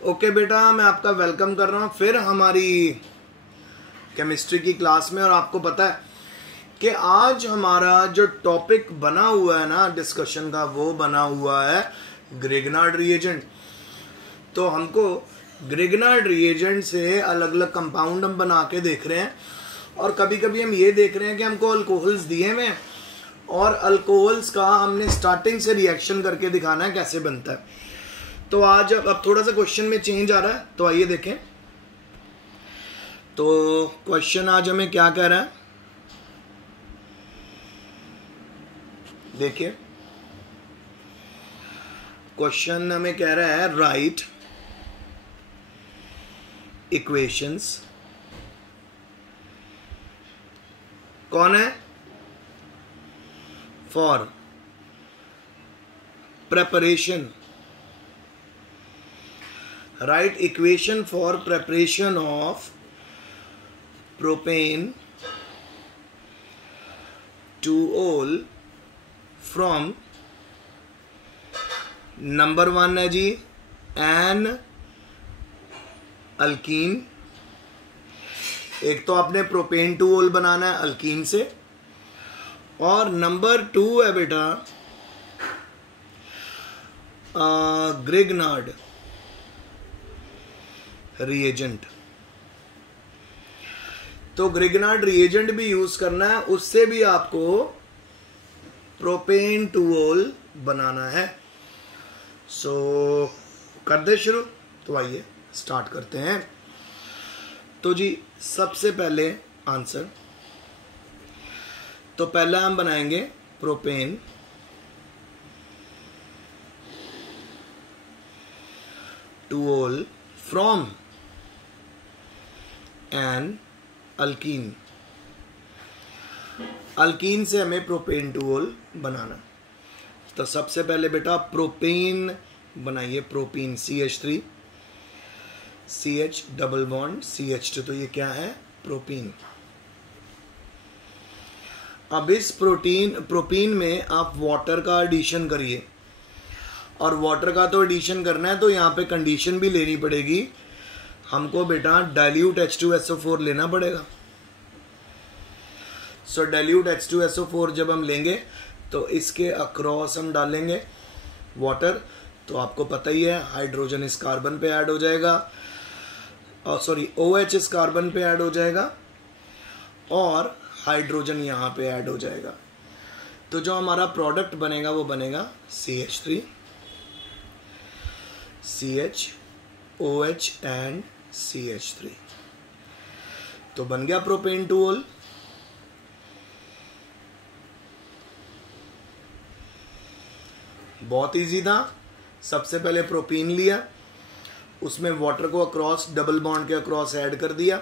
Okay बेटा, मैं आपका वेलकम कर रहा हूँ फिर हमारी केमिस्ट्री की क्लास में। और आपको पता है कि आज हमारा जो टॉपिक बना हुआ है ना डिस्कशन का, वो बना हुआ है ग्रिग्नार्ड रिएजेंट। तो हमको ग्रिग्नार्ड रिएजेंट से अलग अलग कंपाउंड हम बना के देख रहे हैं, और कभी कभी हम ये देख रहे हैं कि हमको अल्कोहल्स दिए हुए हैं और अल्कोहल्स का हमने स्टार्टिंग से रिएक्शन करके दिखाना है कैसे बनता है। तो आज अब थोड़ा सा क्वेश्चन में चेंज आ रहा है, तो आइए देखें। तो क्वेश्चन आज हमें क्या कह रहा है, देखिए क्वेश्चन हमें कह रहा है राइट इक्वेशंस। कौन है? For preparation, right equation for preparation of propane two ol from number 1 है जी एन अल्कीन। एक तो आपने प्रोपेन टूओल बनाना है अल्कीन से, और नंबर 2 है बेटा ग्रिग्नार्ड रिएजेंट। तो ग्रिग्नार्ड रिएजेंट भी यूज करना है, उससे भी आपको प्रोपेन टूओल बनाना है। सो कर दे शुरू। तो आइए स्टार्ट करते हैं। तो जी सबसे पहले आंसर, तो पहला हम बनाएंगे propane two ol from an alkene. Alkene से हमें प्रोपेन टूओल बनाना। तो सबसे पहले बेटा प्रोपेन बनाइए, propene CH3 CH double bond CH2। तो ये क्या है? प्रोपीन। अब इस प्रोपीन में आप वाटर का एडिशन करिए, और वाटर का तो एडिशन करना है तो यहाँ पे कंडीशन भी लेनी पड़ेगी हमको बेटा, डाइल्यूट H2SO4 लेना पड़ेगा। सो डाइल्यूट H2SO4 जब हम लेंगे तो इसके अक्रॉस हम डालेंगे वाटर। तो आपको पता ही है हाइड्रोजन इस कार्बन पे ऐड हो जाएगा, सॉरी OH इस कार्बन पे ऐड हो जाएगा, और हाइड्रोजन यहाँ पे ऐड हो जाएगा। तो जो हमारा प्रोडक्ट बनेगा वो बनेगा CH3 CH OH and CH3। तो बन गया प्रोपेन टूओल। बहुत इजी था। सबसे पहले प्रोपीन लिया, उसमें वाटर को अक्रॉस डबल बॉन्ड के अक्रॉस ऐड कर दिया।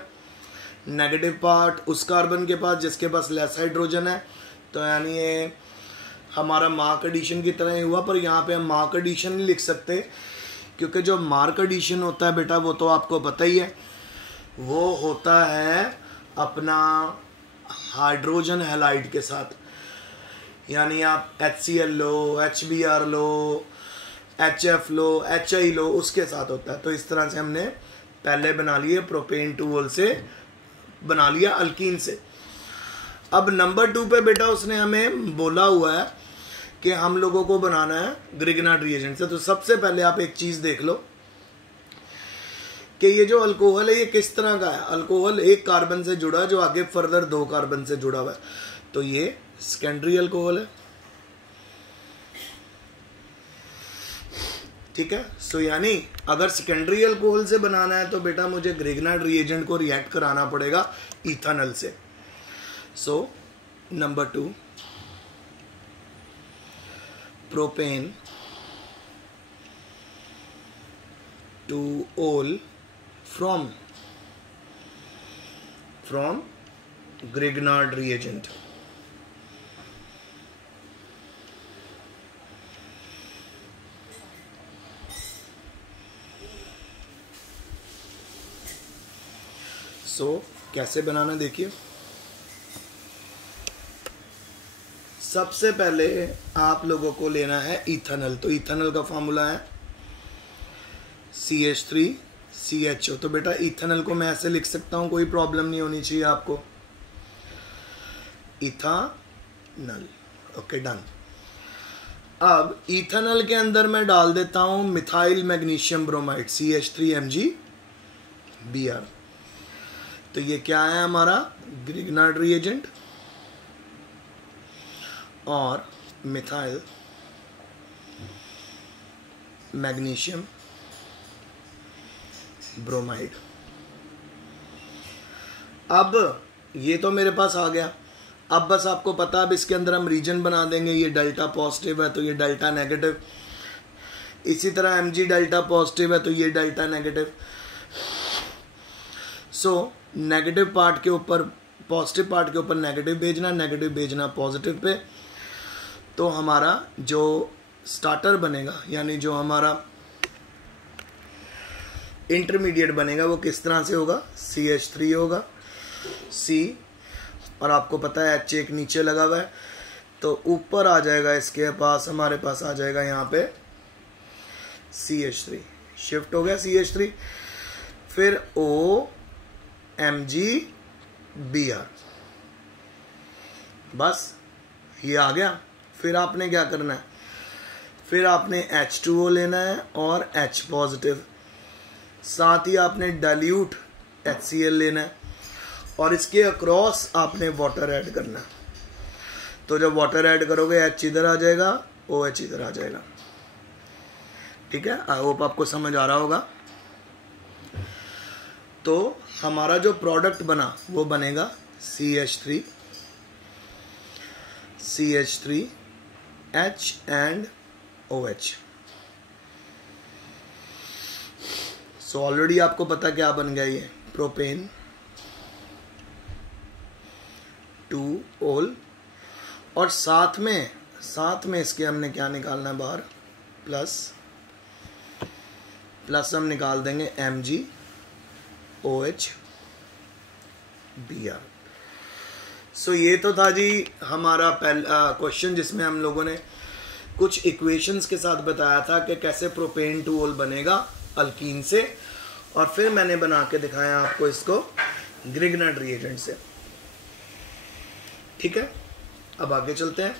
नेगेटिव पार्ट उस कार्बन के पास जिसके पास लेस हाइड्रोजन है, तो यानी ये हमारा मार्क एडिशन की तरह ही हुआ। पर यहाँ पे हम मार्क एडिशन नहीं लिख सकते, क्योंकि जो मार्क एडिशन होता है बेटा वो तो आपको पता ही है, वो होता है अपना हाइड्रोजन हैलाइड के साथ। यानी आप HCl लो, HBr लो, HF लो, HI लो, उसके साथ होता है। तो इस तरह से हमने पहले बना लिए प्रोपेन टूओल से, बना लिया अल्कीन से। अब नंबर 2 पे बेटा उसने हमें बोला हुआ है कि हम लोगों को बनाना है ग्रिग्नार्ड रिएजेंट से। तो सबसे पहले आप एक चीज देख लो कि ये जो अल्कोहल है ये किस तरह का है। अल्कोहल एक कार्बन से जुड़ा है, जो आगे फर्दर 2 कार्बन से जुड़ा हुआ है, तो ये सेकेंडरी अल्कोहल है। ठीक है। सो यानी अगर सेकेंडरी अल्कोहल से बनाना है तो बेटा मुझे ग्रिग्नार्ड रिएजेंट को रिएक्ट कराना पड़ेगा इथेनॉल से। So number 2 propane two ol from Grignard reagent. So कैसे बनाना देखिए। सबसे पहले आप लोगों को लेना है इथेनॉल। तो इथेनॉल का फॉर्मूला है CH3CHO। तो बेटा इथेनॉल को मैं ऐसे लिख सकता हूं, कोई प्रॉब्लम नहीं होनी चाहिए आपको, इथानल। Okay done. अब इथेनॉल के अंदर मैं डाल देता हूं मिथाइल मैग्नीशियम ब्रोमाइड CH3MgBr। तो ये क्या है हमारा ग्रिग्नार्ड रिएजेंट और मिथाइल मैग्नीशियम ब्रोमाइड। अब ये तो मेरे पास आ गया। अब बस आपको पता, अब इसके अंदर हम रीजन बना देंगे, ये डेल्टा पॉजिटिव है तो ये डेल्टा नेगेटिव, इसी तरह Mg डेल्टा पॉजिटिव है तो ये delta negative. So negative part के ऊपर पॉजिटिव पार्ट के ऊपर नेगेटिव भेजना, नेगेटिव भेजना पॉजिटिव पे। तो हमारा जो स्टार्टर बनेगा यानी जो हमारा इंटरमीडिएट बनेगा वो किस तरह से होगा, CH3 होगा, C, और आपको पता है H एक नीचे लगा हुआ है तो ऊपर आ जाएगा, इसके पास हमारे पास आ जाएगा यहाँ पे CH3, शिफ्ट हो गया CH3, फिर OMgBr, बस ये आ गया। फिर आपने क्या करना है, फिर आपने H2O लेना है और H पॉजिटिव, साथ ही आपने डाइल्यूट HCl लेना है और इसके अक्रॉस आपने वाटर ऐड करना है। तो जब वाटर ऐड करोगे H इधर आ जाएगा, OH इधर आ जाएगा। ठीक है, आई होप आपको समझ आ रहा होगा। तो हमारा जो प्रोडक्ट बना वो बनेगा CH3H and OH। So already आपको पता क्या बन गया, ये प्रोपेन 2-ol, और साथ में इसके हमने क्या निकालना है बाहर, प्लस हम निकाल देंगे MgOH-Br। सो ये तो था जी हमारा पहला क्वेश्चन जिसमें हम लोगों ने कुछ इक्वेशंस के साथ बताया था कि कैसे प्रोपेन 2-ol बनेगा अल्कीन से, और फिर मैंने बना के दिखाया आपको इसको ग्रिग्नार्ड रिएजेंट से। ठीक है, अब आगे चलते हैं।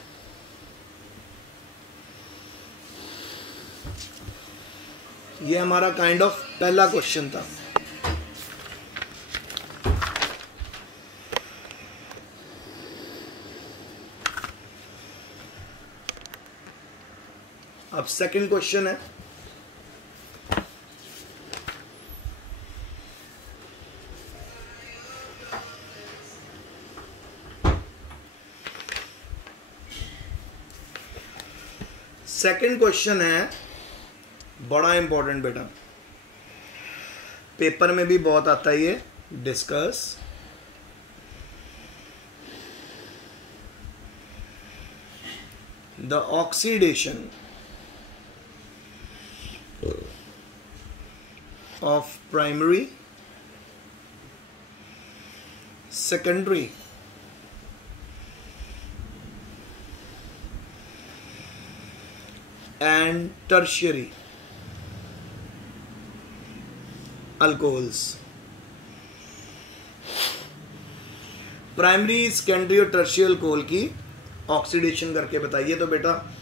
ये हमारा काइंड ऑफ पहला क्वेश्चन था। अब सेकंड क्वेश्चन है, सेकंड क्वेश्चन है बड़ा इंपॉर्टेंट बेटा, पेपर में भी बहुत आता है ये। Discuss the oxidation of primary, secondary and tertiary alcohols। Primary, secondary और टर्शियरी अल्कोहल की ऑक्सीडेशन करके बताइए। तो बेटा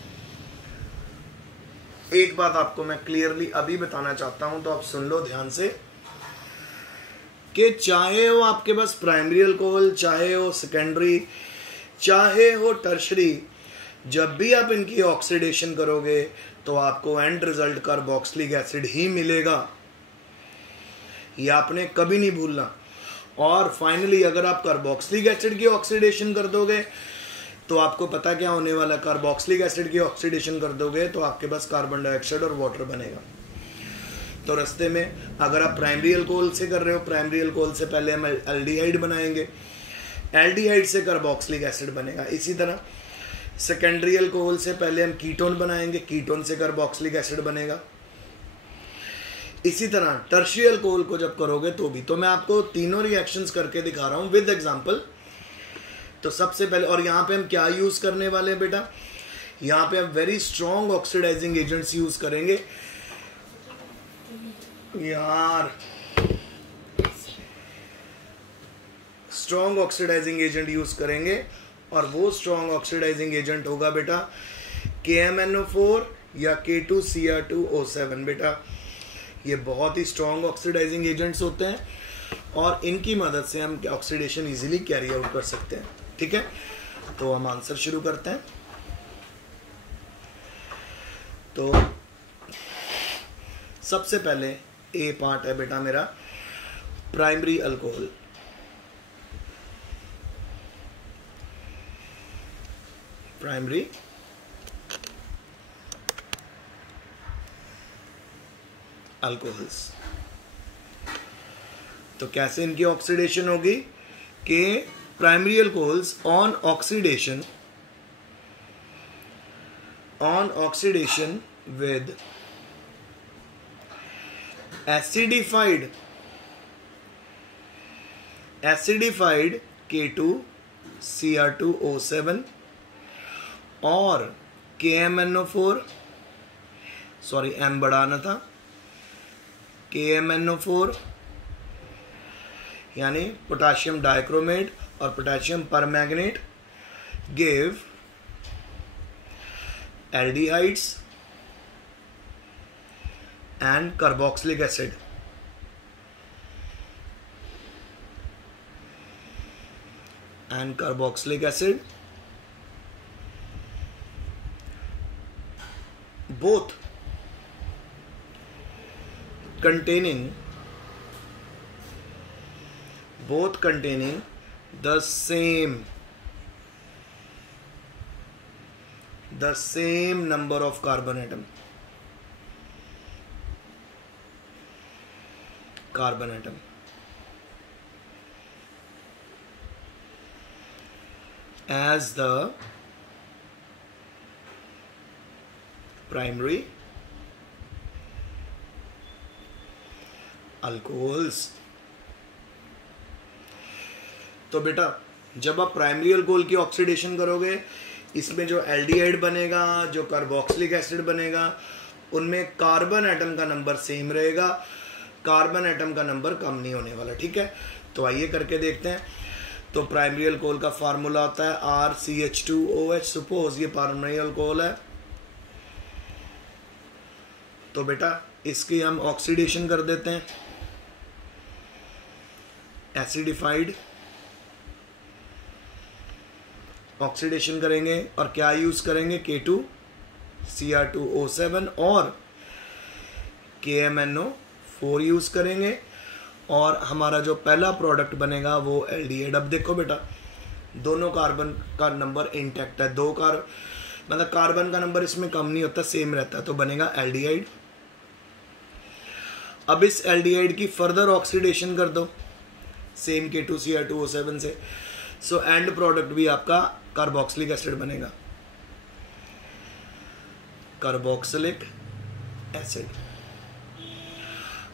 एक बात आपको मैं क्लियरली अभी बताना चाहता हूं, तो आप सुन लो ध्यान से, कि चाहे हो आपके पास प्राइमरी अल्कोहल, चाहे हो सेकेंडरी, चाहे हो टर्शरी, जब भी आप इनकी ऑक्सीडेशन करोगे तो आपको एंड रिजल्ट कार्बोक्सिलिक एसिड ही मिलेगा, ये आपने कभी नहीं भूलना। और फाइनली अगर आप कार्बोक्सिलिक एसिड की ऑक्सीडेशन कर दोगे तो आपको पता क्या होने वाला, कार्बोक्सिलिक एसिड की ऑक्सीडेशन कर दोगे तो आपके पास कार्बन डाइऑक्साइड और वाटर बनेगा। तो रास्ते में अगर आप प्राइमरी अल्कोहल से कर रहे हो, प्राइमरी अल्कोहल से पहले हम एल्डिहाइड बनाएंगे, एल्डिहाइड से कार्बोक्सिलिक एसिड बनेगा। इसी तरह सेकेंडरी अल्कोहल से पहले हम कीटोन बनाएंगे, कीटोन से कार्बोक्सिलिक एसिड बनेगा। इसी तरह टर्शियरी अल्कोहल को जब करोगे तो भी। तो मैं आपको तीनों रिएक्शंस करके दिखा रहा हूं विद एग्जांपल। तो सबसे पहले, और यहाँ पे हम क्या यूज करने वाले हैं बेटा, यहाँ पे हम very strong oxidising agents use करेंगे। यार स्ट्रॉन्ग ऑक्सीडाइजिंग एजेंट यूज करेंगे और वो स्ट्रॉन्ग ऑक्सीडाइजिंग एजेंट होगा बेटा KMnO4 या K2Cr2O7 बेटा। ये बहुत ही स्ट्रॉन्ग ऑक्सीडाइजिंग एजेंट्स होते हैं और इनकी मदद से हम ऑक्सीडेशन इजीली कैरी आउट कर सकते हैं। ठीक है, तो हम आंसर शुरू करते हैं। तो सबसे पहले ए पार्ट है बेटा मेरा प्राइमरी अल्कोहल। Primary alcohols. तो कैसे इनकी ऑक्सीडेशन होगी कि primary alcohols on oxidation with acidified K2Cr2O7 और KMnO4, सॉरी M बढ़ाना था, KMnO4 यानी पोटाशियम डाइक्रोमेट और potassium permanganate give aldehydes and carboxylic acid. And carboxylic acid both containing the same number of carbon atom. As the primary alcohols. तो बेटा जब आप primary alcohol की ऑक्सीडेशन करोगे, इसमें जो एल्डिहाइड बनेगा, जो कार्बोक्सिलिक एसिड बनेगा, उनमें कार्बन एटम का नंबर सेम रहेगा, कार्बन एटम का नंबर कम नहीं होने वाला। ठीक है, तो आइए करके देखते हैं। तो प्राइमरी अल्कोहल का फार्मूला होता है RCH2OH। सपोज ये प्राइमरी अल्कोहल है, तो बेटा इसकी हम ऑक्सीडेशन कर देते हैं, एसिडिफाइड ऑक्सीडेशन करेंगे और क्या यूज करेंगे, K2Cr2O7 और KMnO4 यूज करेंगे और हमारा जो पहला प्रोडक्ट बनेगा वो एल्डिहाइड। अब देखो बेटा दोनों कार्बन का नंबर इंटैक्ट है, मतलब कार्बन का नंबर इसमें कम नहीं होता, सेम रहता है, तो बनेगा एल्डिहाइड। अब इस एल्डिहाइड की फर्दर ऑक्सीडेशन कर दो सेम K2Cr2O7 से, सो एंड प्रोडक्ट भी आपका कार्बोक्सिलिक एसिड बनेगा, कार्बोक्सिलिक एसिड।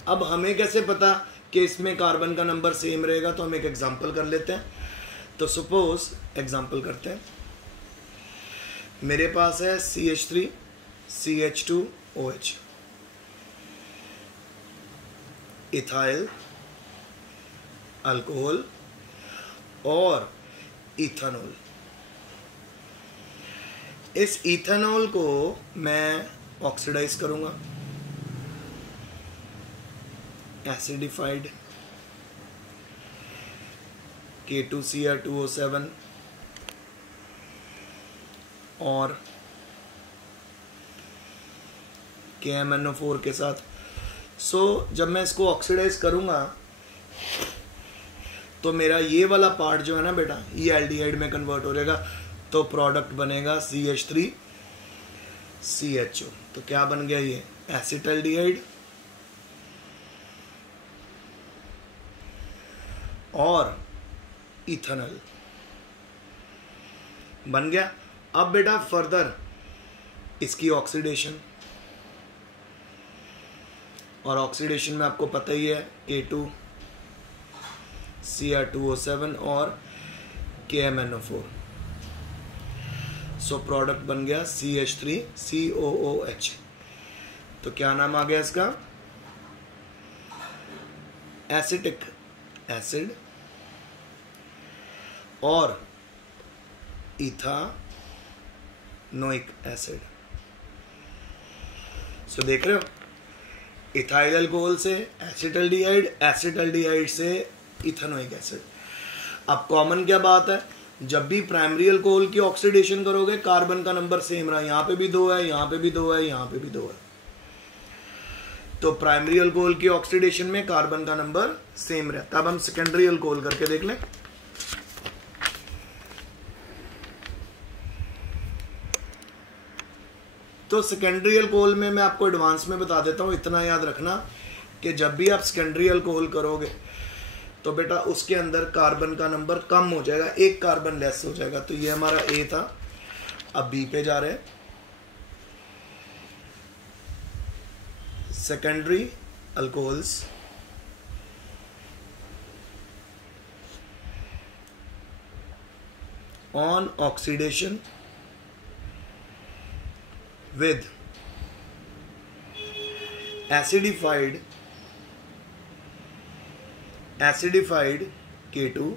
अब हमें कैसे पता कि इसमें कार्बन का नंबर सेम रहेगा, तो हम एक एग्जांपल कर लेते हैं। तो सपोज एग्जांपल करते हैं, मेरे पास है CH3CH2OH, इथाइल अल्कोहल और इथेनॉल। इस इथेनॉल को मैं ऑक्सीडाइज करूंगा, एसिडिफाइड K2Cr2O7 और KMnO4 के साथ। जब मैं इसको ऑक्सीडाइज करूंगा तो मेरा ये वाला पार्ट जो है ना बेटा, ये एल्डिहाइड में कन्वर्ट हो जाएगा, तो प्रोडक्ट बनेगा CH3CHO। तो क्या बन गया, ये एसिटाल्डिहाइड और इथेनॉल बन गया। अब बेटा फर्दर इसकी ऑक्सीडेशन, और ऑक्सीडेशन में आपको पता ही है K2Cr2O7 और KMnO4। प्रोडक्ट बन गया CH3COOH। तो क्या नाम आ गया इसका, एसिटिक एसिड और इथानोइक एसिड। सो देख रहे हो, इथाइल अल्कोहल से एसिटल्डिहाइड, एसिटल्डिहाइड से इथानोइक एसिड। अब कॉमन क्या बात है, जब भी प्राइमरी अल्कोहल की ऑक्सीडेशन करोगे कार्बन का नंबर सेम रहा, यहां पे भी 2 है, यहां पे भी 2 है, यहां पे भी 2 है, तो प्राइमरी अल्कोहल की ऑक्सीडेशन में कार्बन का नंबर सेम रहता है। अब हम सेकेंडरी अल्कोहल करके देख लें। तो सेकेंडरी अल्कोहल में मैं आपको एडवांस में बता देता हूं, इतना याद रखना कि जब भी आप सेकेंडरी अल्कोहल करोगे तो बेटा उसके अंदर कार्बन का नंबर कम हो जाएगा, 1 कार्बन लेस हो जाएगा। तो ये हमारा ए था, अब बी पे जा रहे हैं। Secondary alcohols on oxidation with acidified K2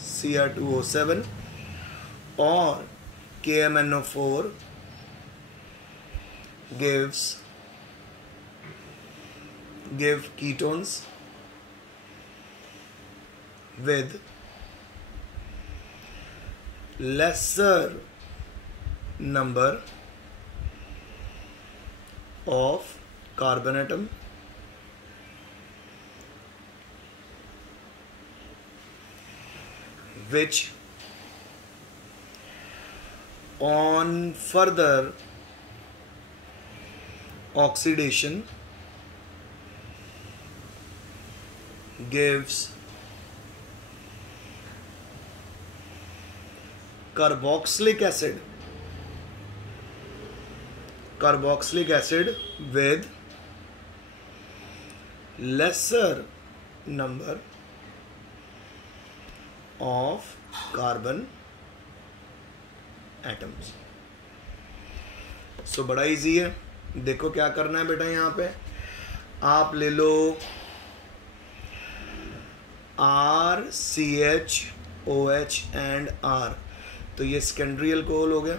Cr2O7 or KMnO4 give ketones with lesser number of carbon atom which on further oxidation gives carboxylic acid with lesser number of carbon atoms। सो बड़ा easy है। देखो क्या करना है बेटा, यहां पे आप ले लो RCHOH एंड R, तो ये सेकेंडरी अल्कोहल हो गया।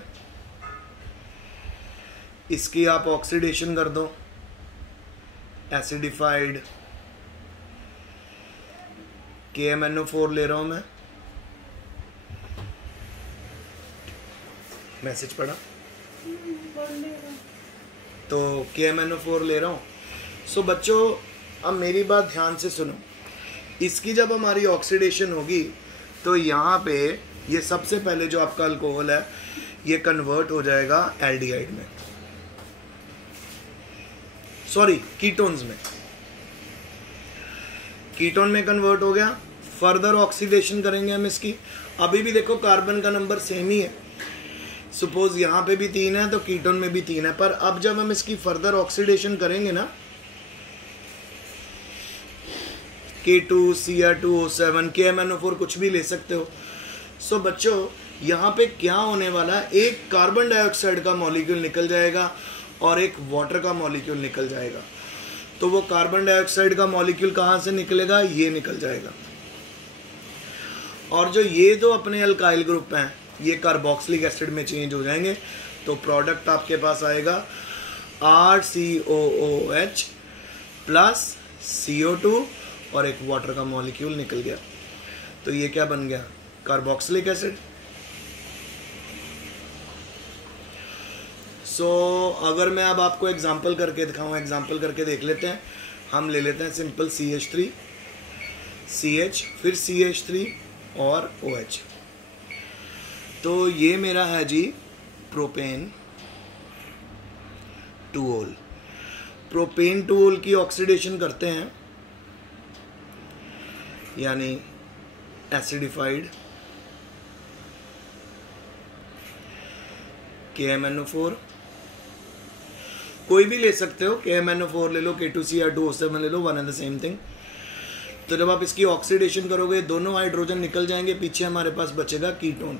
इसकी आप ऑक्सीडेशन कर दो, एसिडिफाइड KMnO4 ले रहा हूं मैं, मैसेज पढ़ा तो KMnO4 ले रहा हूं। सो बच्चों अब मेरी बात ध्यान से सुनो, इसकी जब हमारी ऑक्सीडेशन होगी तो यहाँ पे ये सबसे पहले जो आपका अल्कोहल है ये कन्वर्ट हो जाएगा एल्डिहाइड में, सॉरी कीटोन्स में, कीटोन में कन्वर्ट हो गया। फर्दर ऑक्सीडेशन करेंगे हम इसकी, अभी भी देखो कार्बन का नंबर सेम ही है, सपोज यहाँ पे भी 3 है तो कीटोन में भी 3 है, पर अब जब हम इसकी फर्दर ऑक्सीडेशन करेंगे ना K2 Cr2O7 KMnO4 कुछ भी ले सकते हो। सो बच्चों यहाँ पे क्या होने वाला है, एक कार्बन डाइऑक्साइड का मॉलिक्यूल निकल जाएगा और एक वाटर का मॉलिक्यूल निकल जाएगा। तो वो कार्बन डाइऑक्साइड का मॉलिक्यूल कहाँ से निकलेगा, ये निकल जाएगा, और जो ये दो अपने अल्काइल ग्रुप हैं ये कार्बोक्सिलिक एसिड में चेंज हो जाएंगे। तो प्रोडक्ट आपके पास आएगा RCOOH प्लस CO2 और एक वाटर का मॉलिक्यूल निकल गया। तो ये क्या बन गया, कार्बोक्सिलिक एसिड। सो अगर मैं अब आपको एग्जांपल करके दिखाऊं, एग्जांपल करके देख लेते हैं। हम ले लेते हैं सिंपल CH3 CH फिर CH3 और OH। तो ये मेरा है जी प्रोपेन टूओल। प्रोपेन टूओल की ऑक्सीडेशन करते हैं, यानी एसिडिफाइड KMnO4, कोई भी ले सकते हो, KMnO4 ले लो, K2Cr2O7 ले लो, one and the same thing. तो जब आप इसकी ऑक्सीडेशन करोगे दोनों हाइड्रोजन निकल जाएंगे, पीछे हमारे पास बचेगा कीटोन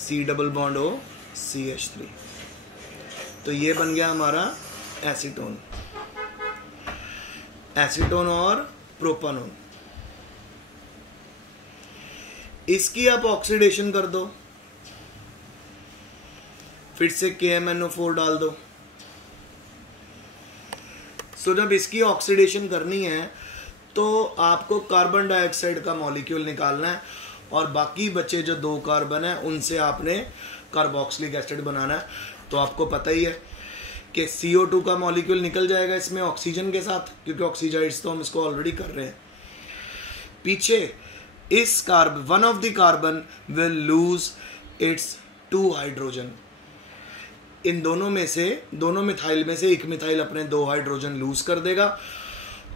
C+O CH3। तो ये बन गया हमारा एसीटोन। एसीटोन और प्रोपानोन। इसकी आप ऑक्सीडेशन कर दो, फिर से KMnO4 डाल दो। सो जब इसकी ऑक्सीडेशन करनी है तो आपको कार्बन डाइऑक्साइड का मॉलिक्यूल निकालना है और बाकी बचे जो 2 कार्बन है उनसे आपने कार्बोक्सिलिक एसिड बनाना है। तो आपको पता ही है कि CO2 का मॉलिक्यूल निकल जाएगा इसमें ऑक्सीजन के साथ, क्योंकि ऑक्सीडाइज तो हम इसको ऑलरेडी कर रहे हैं। पीछे इस carbon, one of the carbon will lose its 2 hydrogen. इन दोनों में से, दोनों मिथाइल में से एक मिथाइल अपने 2 हाइड्रोजन लूज कर देगा,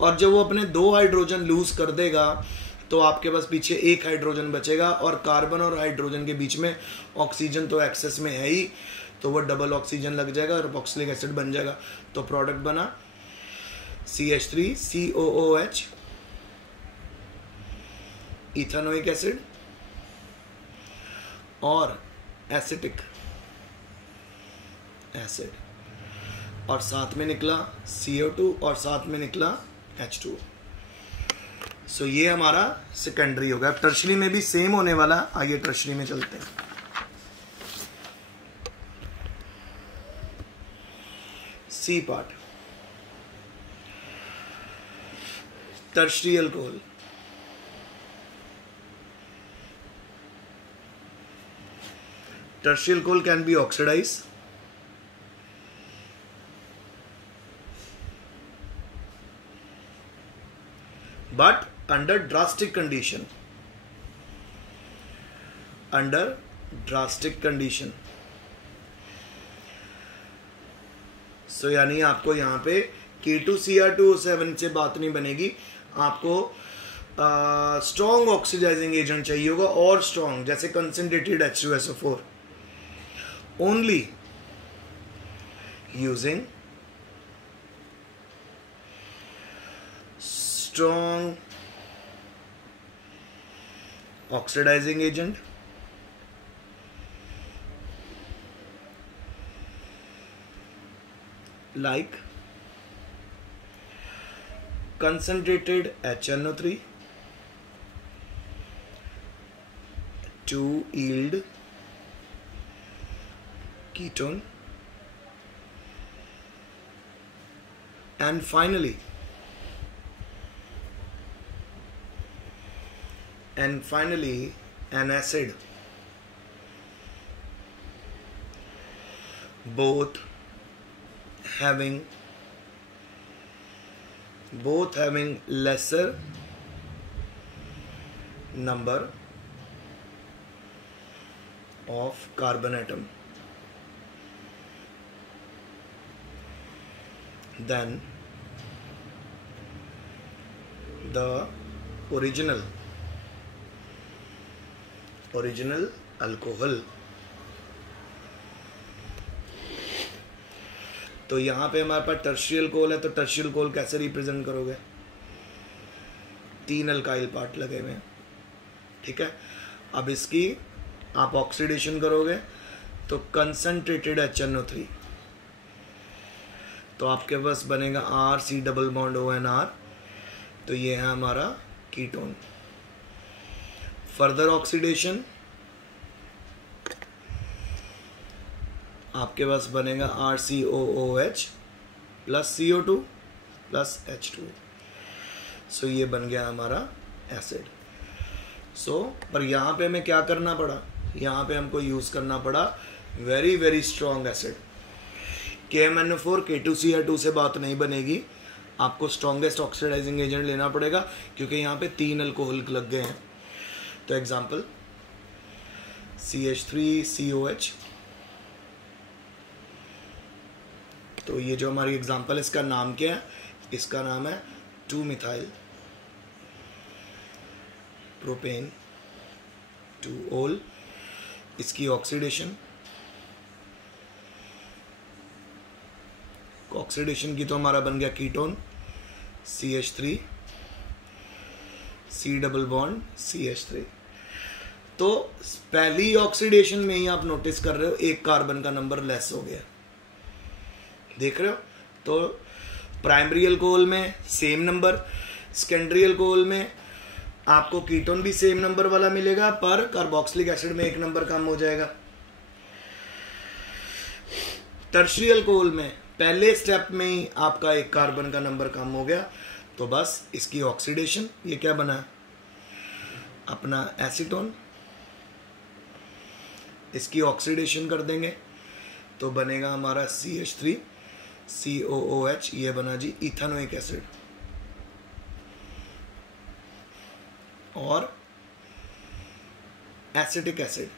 और जब वो अपने 2 हाइड्रोजन लूज कर देगा तो आपके पास पीछे 1 हाइड्रोजन बचेगा, और कार्बन और हाइड्रोजन के बीच में ऑक्सीजन तो एक्सेस में है ही, तो वो डबल ऑक्सीजन लग जाएगा और कार्बोक्सिलिक एसिड बन जाएगा। तो प्रोडक्ट बना CH3COOH, इथेनोइक एसिड और एसिटिक एसिड, और साथ में निकला CO2 और साथ में निकला H2। सो ये हमारा सेकेंडरी होगा। टर्शरी में भी सेम होने वाला। आइए टर्शरी में चलते हैं। C part, tertiary alcohol. Tertiary alcohol can be oxidise, but under drastic condition, under drastic condition। So यानी आपको यहाँ पे K2Cr2O7 से बात नहीं बनेगी, आपको स्ट्रॉन्ग ऑक्सीडाइजिंग एजेंट चाहिए होगा, और स्ट्रॉन्ग, जैसे concentrated H2SO4, only using strong oxidizing agent like concentrated HNO3 to yield ketone, and finally an acid, both having lesser number of carbon atom than the original alcohol. तो यहां पे हमारे पास टर्शियल alcohol है, तो टर्शियल अल्कोहल कैसे represent करोगे? 3 alkyl part लगे हुए हैं, ठीक है। अब इसकी आप ऑक्सीडेशन करोगे तो कंसंट्रेटेड HNO3, तो आपके पास बनेगा RC डबल बॉन्ड ONR, तो ये है हमारा कीटोन। फर्दर ऑक्सीडेशन आपके पास बनेगा RCOOH plus CO2 plus H2। सो ये बन गया हमारा एसिड। सो पर यहाँ पे हमें क्या करना पड़ा? यहाँ पे हमको यूज करना पड़ा very very strong acid. KMnO4 K2Cr2 से बात नहीं बनेगी, आपको स्ट्रॉन्गेस्ट ऑक्सीडाइजिंग एजेंट लेना पड़ेगा, क्योंकि यहाँ पे 3 अल्कोहल लग गए हैं। तो एग्जांपल CH3COH, तो ये जो हमारी एग्जांपल है इसका नाम क्या है? इसका नाम है 2-मिथाइल प्रोपेन 2-ओल। इसकी ऑक्सीडेशन की तो हमारा बन गया ketone CH3 C double bond CH3। तो पहली ऑक्सीडेशन में ही आप नोटिस कर रहे हो एक कार्बन का नंबर लेस हो गया, देख रहे हो? प्राइमरी अल्कोहल में सेम नंबर, सेकेंडरी अल्कोहल में आपको कीटोन भी सेम नंबर वाला मिलेगा, पर कार्बोक्सिलिक एसिड में 1 नंबर कम हो जाएगा। टर्शियरी अल्कोहल में पहले स्टेप में ही आपका 1 कार्बन का नंबर कम हो गया, तो बस इसकी ऑक्सीडेशन, ये क्या बना अपना एसीटोन, इसकी ऑक्सीडेशन कर देंगे तो बनेगा हमारा CH3 COOH, ये बना जी इथेनोइक एसिड। और एसिटिक एसिड,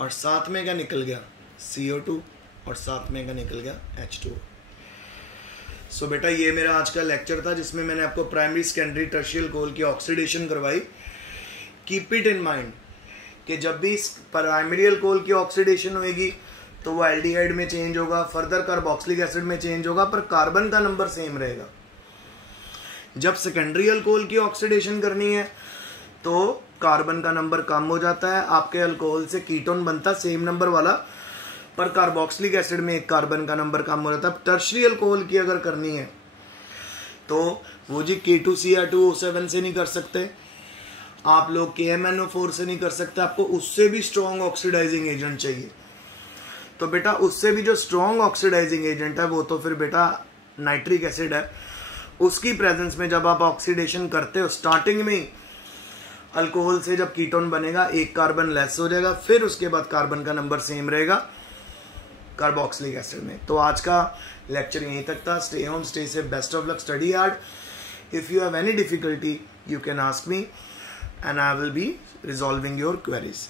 और साथ में क्या निकल गया CO2, और साथ में क्या निकल गया H2। सो बेटा ये मेरा आज का लेक्चर था जिसमें मैंने आपको प्राइमरी, सेकेंडरी, टर्शियल अल्कोहल की ऑक्सीडेशन करवाई। कीप इट इन माइंड कि जब भी प्राइमरी अल्कोहल की ऑक्सीडेशन होगी तो वो एल्डिहाइड में चेंज होगा, फर्दर कार्बोक्सिलिक एसिड में चेंज होगा, पर कार्बन का नंबर सेम रहेगा। जब सेकेंडरी अल्कोहल की ऑक्सीडेशन करनी है तो कार्बन का नंबर कम हो जाता है, आपके अल्कोहल से कीटोन बनता सेम नंबर वाला, पर कार्बोक्सिलिक एसिड में 1 कार्बन का नंबर कम हो जाता है। टर्शियरी अल्कोहल की अगर करनी है तो वो जी K2Cr2O7 से नहीं कर सकते आप लोग, KMnO4 से नहीं कर सकते, आपको उससे भी स्ट्रॉन्ग ऑक्सीडाइजिंग एजेंट चाहिए। तो बेटा उससे भी जो स्ट्रॉन्ग ऑक्सीडाइजिंग एजेंट है वो तो फिर बेटा नाइट्रिक एसिड है। उसकी प्रेजेंस में जब आप ऑक्सीडेशन करते हो स्टार्टिंग में ही अल्कोहल से जब कीटोन बनेगा 1 कार्बन लेस हो जाएगा, फिर उसके बाद कार्बन का नंबर सेम रहेगा कार्बोक्सिलिक एसिड में। तो आज का लेक्चर यहीं तक था। Stay home, stay safe, best of luck, study hard. If you have any difficulty you can ask me and I will be resolving your queries.